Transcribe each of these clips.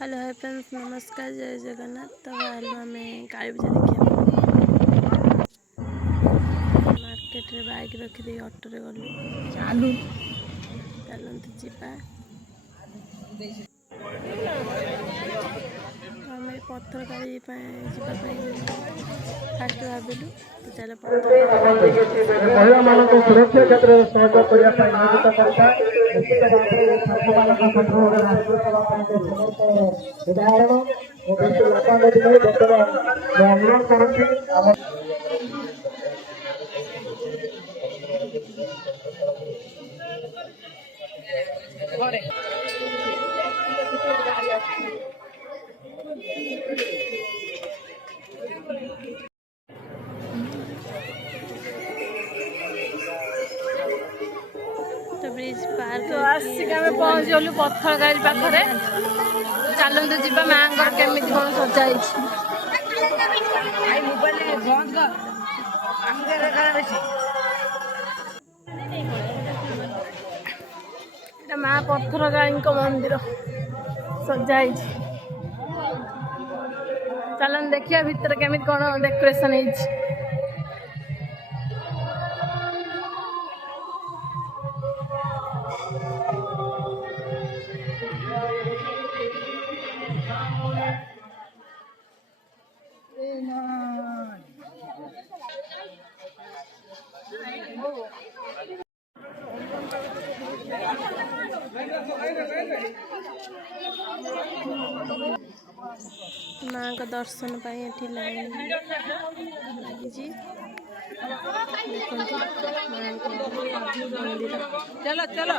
Hello hi friends, नमस्कार, जय जगन्नाथ। तो आम काली पूजा देखा मार्केट रे बाइक रखिदे ऑटो रे गलु चलते जीवा। आम पत्थर काली जावाई फास्ट भाविलु तो चल महिला मान सुरक्षा क्षेत्र में सहयोग करने नियोजित करता निश्चित भाव में छात्र राष्ट्रीय सभा उदाहरण बर्तमान अनुरोध करुच्ची तो ब्रिज पार तो आसिक आम पहुँच गलु पत्थर गाड़ी पाखे चलते जी माँ केमी कौन सजा माँ पत्थर गाड़ी मंदिर सजा चलन देखिए भितर केमी कौन डेकोरेशन है। माँ का दर्शन पाई लाइन लगी मंदिर। चलो चलो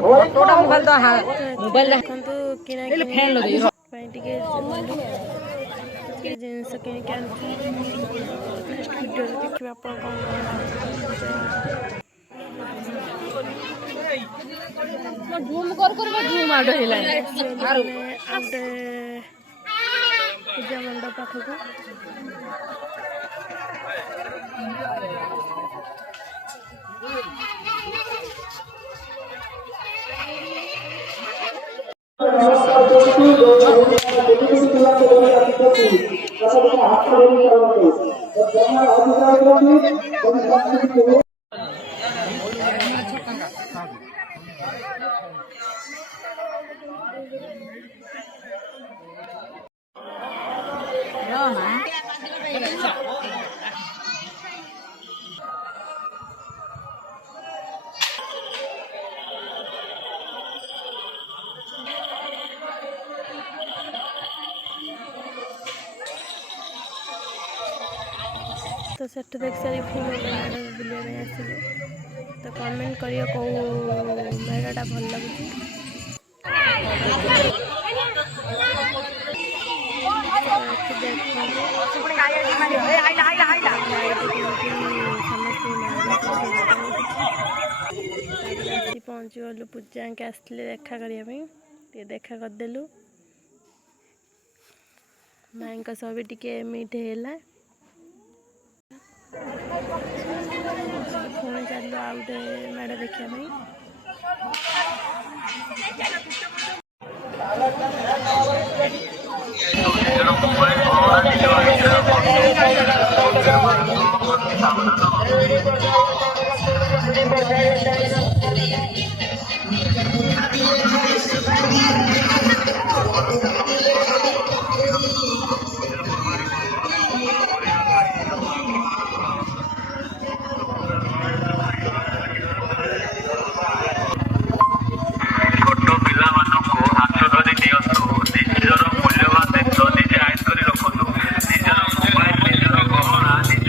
फोटोटा मोबाइल तो हाँ मोबाइल देखो किना फैन लगे जिनस किनिक नेक्स्ट वीडियो देखिए आप झूम कर झूम आड़ गोटे पूजा मंडप पाखक तो सेठ देख सारी फुल बुलिया आसिलु तो कमेंट करियो को मेलाटा भल लगुच। पहुँच गलु पूजा के आसले देखा करने देखा करदेलु माँ सह भी टे मीट है पुणी चलो आ गए मेढ़ देखापी मूल्यवान जिन निजे आयत कर रखु निजर मोबाइल निजर गहना निज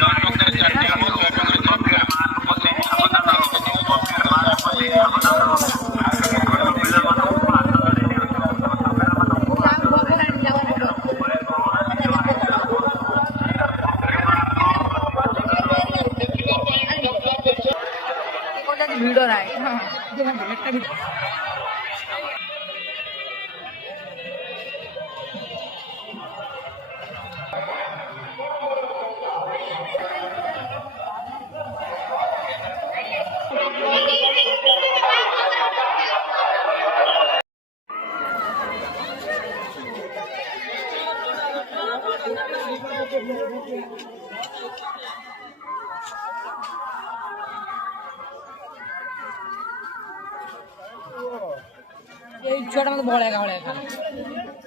এই ছোটটা মতো বড় একা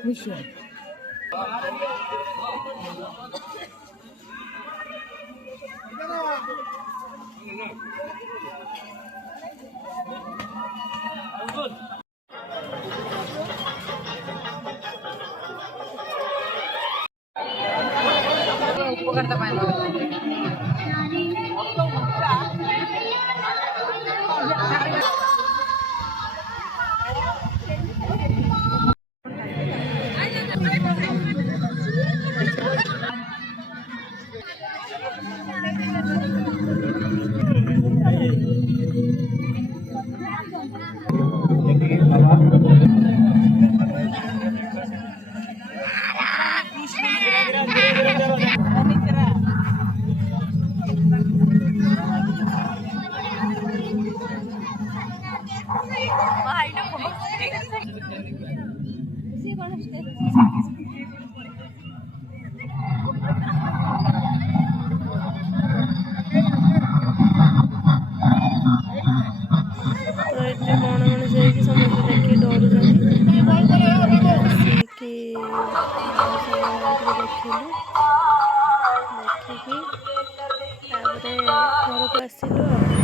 নিশ্চয় উপকারটা পায় না तो ये कौन मैंने जाइए समझ देखिए डर जाती कि देखिलु देखिकी घर को आसिलु।